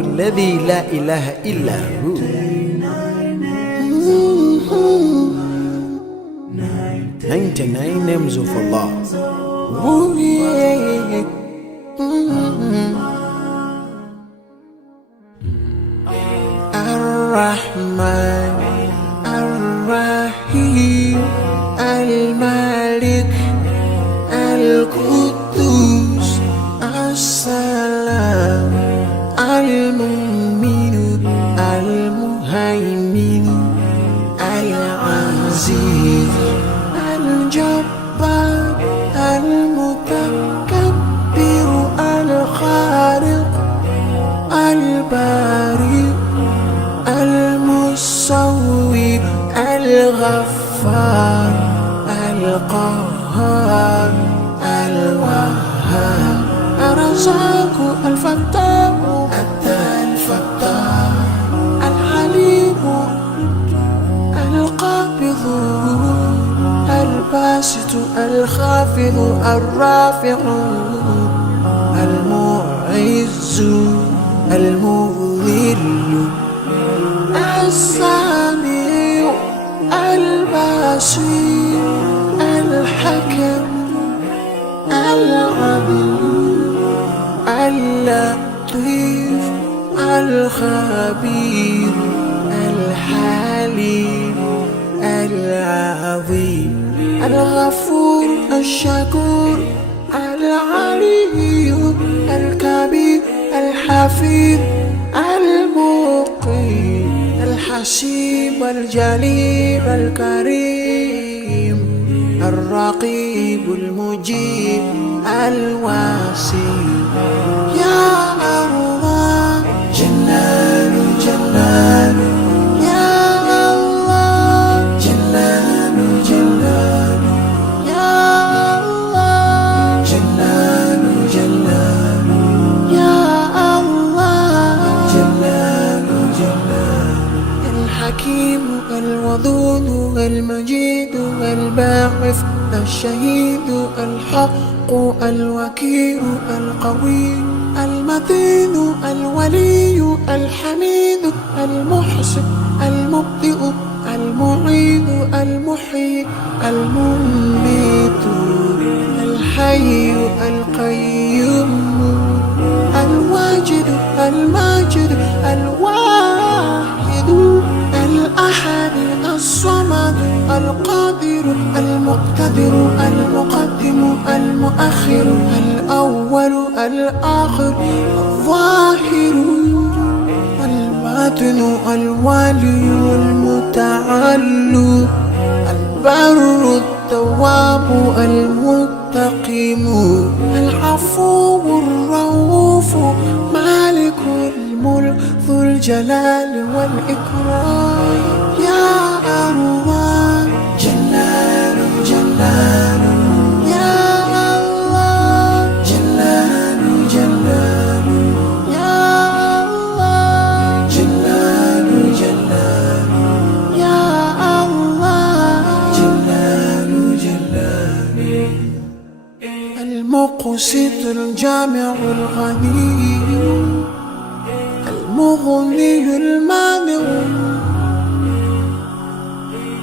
الذي لا إله إلا هو. 99 names of Allah. Ooh, yeah. Ar-Rahman, Ar-Rahim, Al-Malik, Al-Quddus, As-Salam, Al-Mu'min, Al-Muhaymin, Al-Aziz, Al-Jabbar, Al-Mutakabbir, Al-Khaliq, Al-Bari, Al-Musawwir, Al-Ghaffar, Al-Qahhar, Al-Wahhab, Ar-Razzaq, Al-Fattah, Al-Fattah, Al-Alim, Al-Qabid, Al-Basit, Al-Khafid, Al-Rafi', Al-Mu'izz, Al-Mudhill, السميع البصير الحكم العليم اللطيف الخبير الحليم العظيم الغفور الشكور العلي الكبير الحفيظ المقيم الحسيب الجليل الكريم الرقيب المجيب الواسع. يا الله جلال جلال، يا الله جلال جلال، يا الله جلال جلال، يا الله جلال جلال. الحكيم الودود المجيد الباعث الشهيد الحق الوكيل القوي المتين الولي الحميد المحسن المبدئ المعيد المحيي المميت الحي القيوم الواجد الماجد الواحد الأحد الصمد القادر المقتدر المقدم المؤخر الأول الآخر الظاهر الباطن الوالي المتعال البر التواب المنتقم العفو الرؤوف مالك الملك ذو الجلال والإكرام. يا الله جلال جلال، يا الله جلال جلال، يا الله جلال جلال، يا الله جلال جلال. المقسط الجامع الغني المغني المانع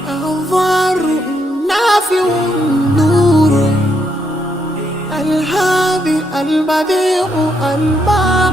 الضار النافع النور الهادي البديع الباقي